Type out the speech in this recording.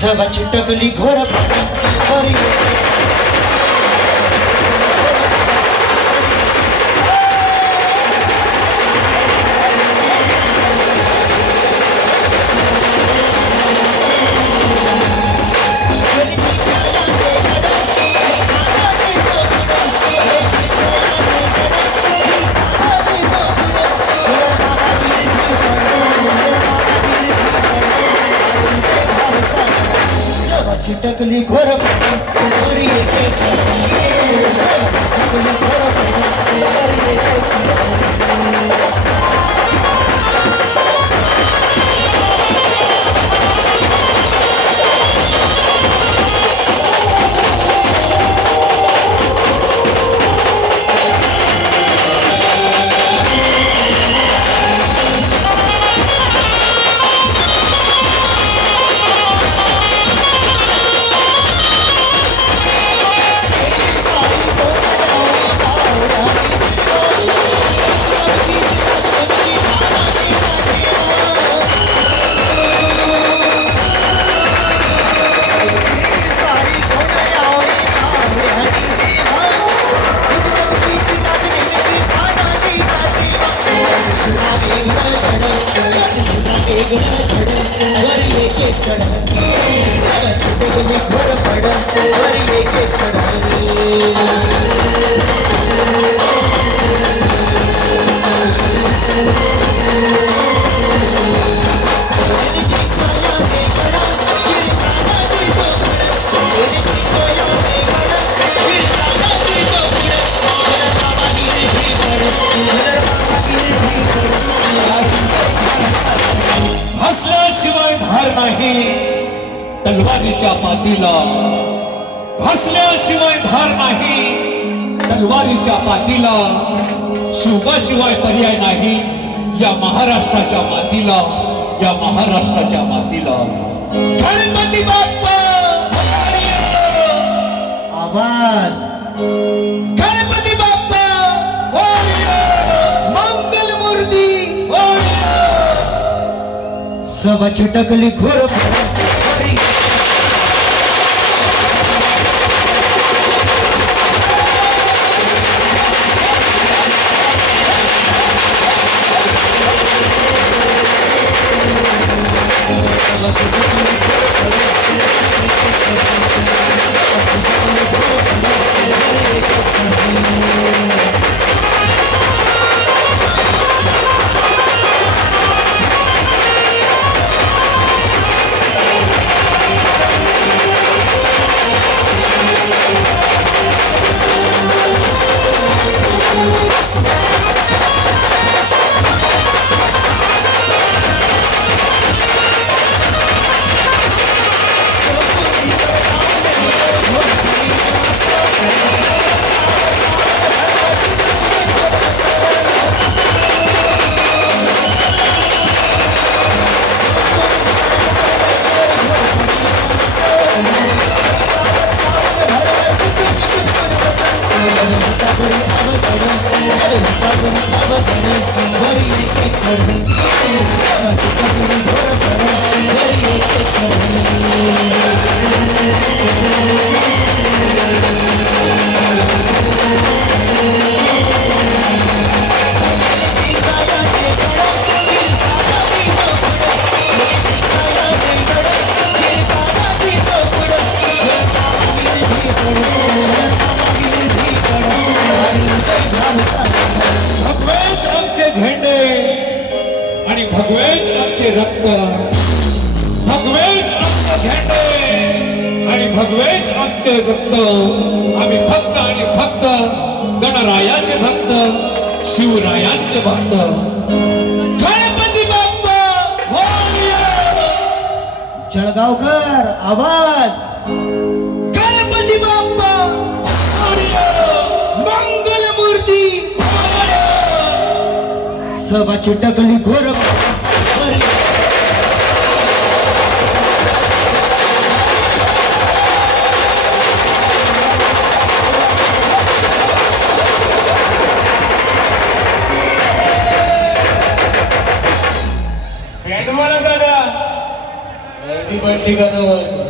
सभा चिटकली घोर सभा चिटकली घोर परी एक एक सडक तलवारीच्या पातीला. हसल्याशिवाय धार नाही. तलवारीच्या पातीला. शिवबाशिवाय पर्याय नाही. या महाराष्ट्राच्या मातीला. या महाराष्ट्राच्या मातीला. गणपती बाप्पा! आवाज. गणपती बाप्पा! मंगल मूर्ती! सभा चिटकली घोर Oh, भगवेच आमचे रक्त भगवेच आमचे झेंडे आणि भगवेच आमचे रक्त आम्ही फक्त आणि फक्त गणरायाचे भक्त शिवरायांचे भक्त गणपती बाप्पा! जळगावकर आवाज गणपती बाप्पा मोरया! मंगल मूर्ती मोरया! सभा चिटकली घोर Pandigaru,